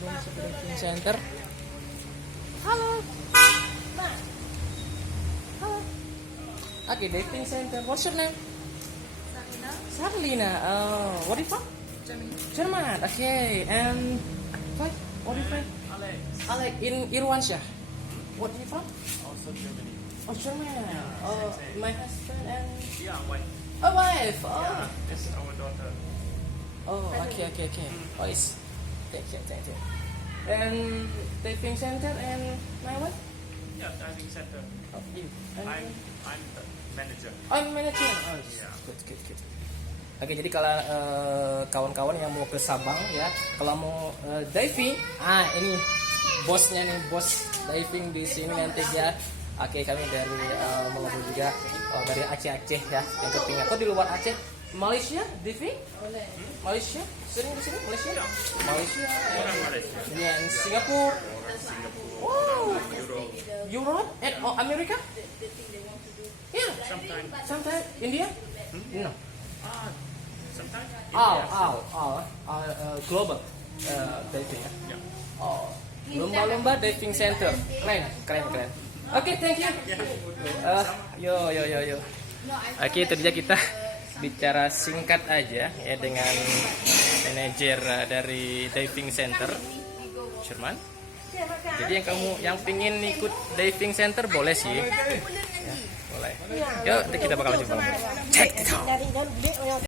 belum masuk ke diving center. Halo. Halo. Okay, diving center. What's your name? Sarlina. Oh, what are you from? German. Okay. And what are you from? Alex in Irwansyah. What are you from? Also Germany. Oh, German. Oh, my husband and Yeah, wife. a wife. Oh. Yeah, it's our daughter. Oh, okay. Oh, it's thank you. And diving center and my wife? Yeah, diving center. Oh, you. And I'm the manager. I'm manager. Oh, Yeah. good. Oke, jadi kalau kawan-kawan yang mau ke Sabang ya, kalau mau diving, ini bosnya nih, bos diving di sini nanti ya. Oke, kami dari Maluku juga, dari Aceh ya, yang kepingin. Kok di luar Aceh? Malaysia diving? Malaysia? Sering di sini Malaysia? Malaysia. Orang Malaysia. Yeah, in Singapore. Wow. Europe and America? Yeah. Sometimes India? No. Sometimes. Global diving ya. Yeah. Oh, lomba-lomba diving center. Keren. Oke, thank you. Yo. Oke, itu dia kita bicara singkat aja ya dengan manajer dari diving center Jerman. Jadi yang pingin ikut diving center boleh sih. Ya, boleh. Yuk, kita bakal coba. Check it out.